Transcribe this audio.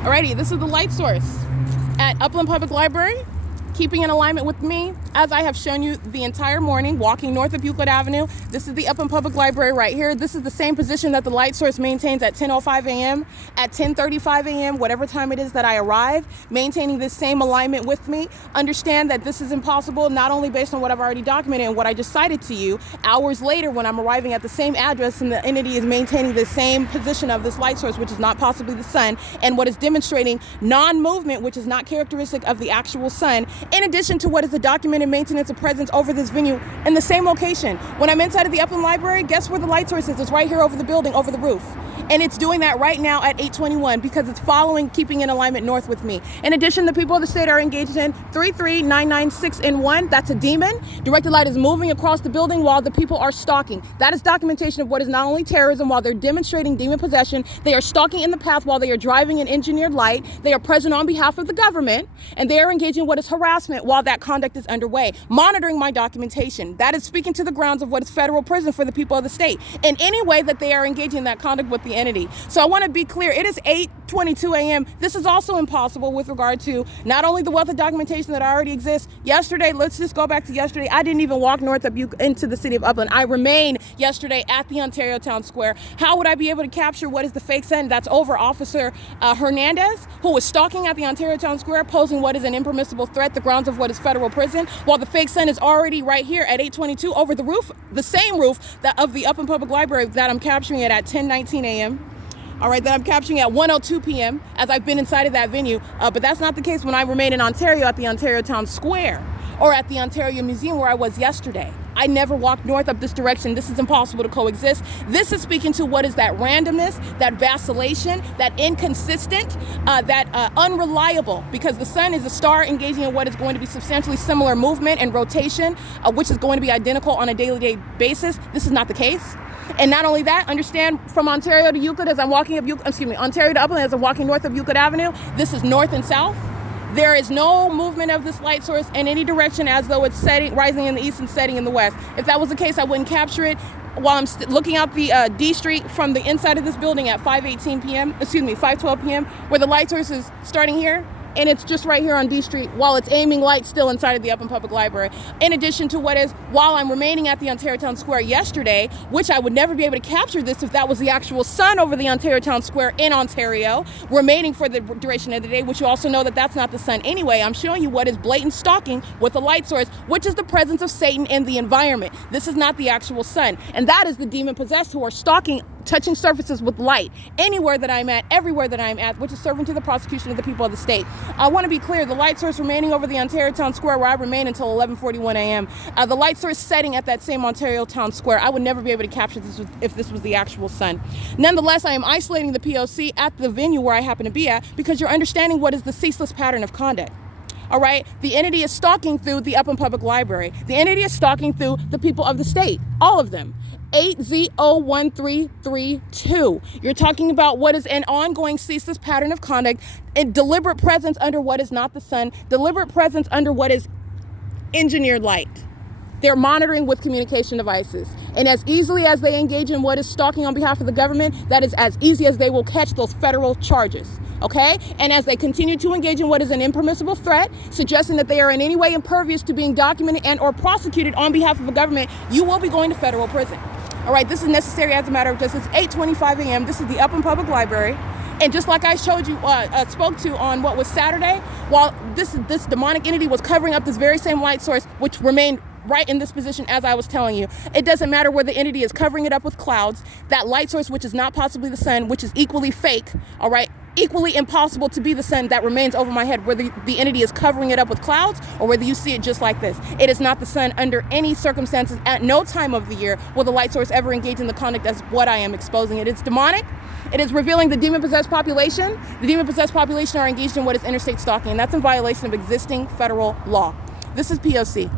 Alrighty, this is the light source at Upland Public Library, keeping in alignment with me, as I have shown you the entire morning, walking north of Euclid Avenue. This is the Upland Public Library right here. This is the same position that the light source maintains at 10:05 a.m., at 10:35 a.m., whatever time it is that I arrive, maintaining this same alignment with me. Understand that this is impossible, not only based on what I've already documented and what I just cited to you, hours later when I'm arriving at the same address and the entity is maintaining the same position of this light source, which is not possibly the sun, and what is demonstrating non-movement, which is not characteristic of the actual sun, in addition to what is the documented maintenance of presence over this venue in the same location. When I'm inside of the Upland Library, guess where the light source is? It's right here over the building, over the roof. And it's doing that right now at 8:21 because it's following, keeping in alignment north with me. In addition, the people of the state are engaged in 33996 in 1. That's a demon. Directed light is moving across the building while the people are stalking. That is documentation of what is not only terrorism while they're demonstrating demon possession, they are stalking in the path while they are driving in engineered light. They are present on behalf of the government, and they are engaging in what is harassment while that conduct is underway. Monitoring my documentation. That is speaking to the grounds of what is federal prison for the people of the state. In any way that they are engaging in that conduct with the entity. So I want to be clear, it is 8:22 a.m. This is also impossible with regard to not only the wealth of documentation that already exists. Yesterday, let's just go back to yesterday. I didn't even walk north of into the city of Upland. I remained yesterday at the Ontario Town Square. How would I be able to capture what is the fake send? That's over Officer Hernandez, who was stalking at the Ontario Town Square, posing what is an impermissible threat, the grounds of what is federal prison, while the fake send is already right here at 8:22 over the roof, the same roof of the Upland Public Library that I'm capturing it at 10:19 a.m. All right, that I'm capturing at 1:02 p.m. as I've been inside of that venue. But that's not the case when I remain in Ontario at the Ontario Town Square or at the Ontario Museum where I was yesterday. I never walked north up this direction. This is impossible to coexist. This is speaking to what is that randomness, that vacillation, that inconsistent, that unreliable, because the sun is a star engaging in what is going to be substantially similar movement and rotation, which is going to be identical on a daily basis. This is not the case. And not only that, understand from Ontario to Euclid as I'm walking up, Ontario to Upland as I'm walking north of Euclid Avenue, this is north and south. There is no movement of this light source in any direction as though it's rising in the east and setting in the west. If that was the case, I wouldn't capture it while I'm looking out the D Street from the inside of this building at 5:12 p.m., where the light source is starting here. And it's just right here on D Street while it's aiming light still inside of the Upland Public Library. In addition to what is, while I'm remaining at the Ontario Town Square yesterday, which I would never be able to capture this if that was the actual sun over the Ontario Town Square in Ontario, remaining for the duration of the day, which you also know that that's not the sun anyway. I'm showing you what is blatant stalking with a light source, which is the presence of Satan in the environment. This is not the actual sun. And that is the demon possessed who are stalking, touching surfaces with light anywhere that I'm at, everywhere that I'm at, which is serving to the prosecution of the people of the state. I want to be clear, the light source remaining over the Ontario Town Square where I remain until 11:41 a.m. The light source setting at that same Ontario Town Square, I would never be able to capture this if this was the actual sun. Nonetheless, I am isolating the P.O.C. at the venue where I happen to be at because you're understanding what is the ceaseless pattern of conduct. All right, the entity is stalking through the Upland Public Library. The entity is stalking through the people of the state, all of them. 8-0-1-3-3-2. You're talking about what is an ongoing ceaseless pattern of conduct and deliberate presence under what is not the sun, deliberate presence under what is engineered light. They're monitoring with communication devices. And as easily as they engage in what is stalking on behalf of the government, that is as easy as they will catch those federal charges. Okay? And as they continue to engage in what is an impermissible threat, suggesting that they are in any way impervious to being documented and or prosecuted on behalf of the government, you will be going to federal prison. All right, this is necessary as a matter of justice. It's 8:25 a.m. This is the Upland Public Library. And just like I showed you, spoke to on what was Saturday, while this demonic entity was covering up this very same light source, which remained right in this position as I was telling you. It doesn't matter where the entity is covering it up with clouds. That light source, which is not possibly the sun, which is equally fake, all right, equally impossible to be the sun that remains over my head, whether the entity is covering it up with clouds or whether you see it just like this. It is not the sun under any circumstances. At no time of the year will the light source ever engage in the conduct as what I am exposing it. It's demonic. It is revealing the demon-possessed population. The demon-possessed population are engaged in what is interstate stalking, and that's in violation of existing federal law. This is P.O.C.